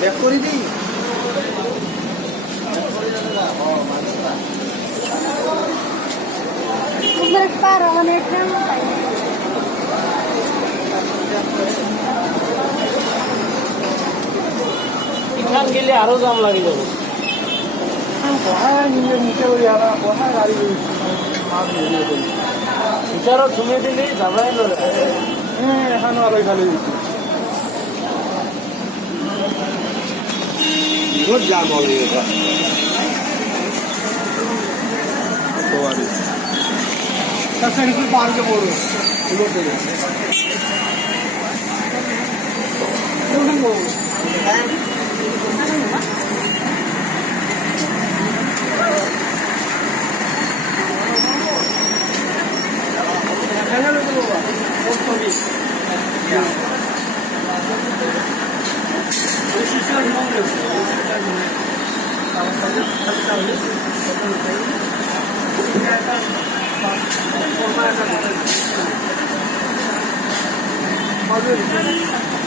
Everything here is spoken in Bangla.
ব্যাক করে দিই এখান গেলে আরো দাম লাগে যাবে বিচারও শুনে দিলে যাবাই না হ্যাঁ এখানে আরো খালি বহুত জাম হবে তাছাড়া একটু পার্কে পড়ো Hadi.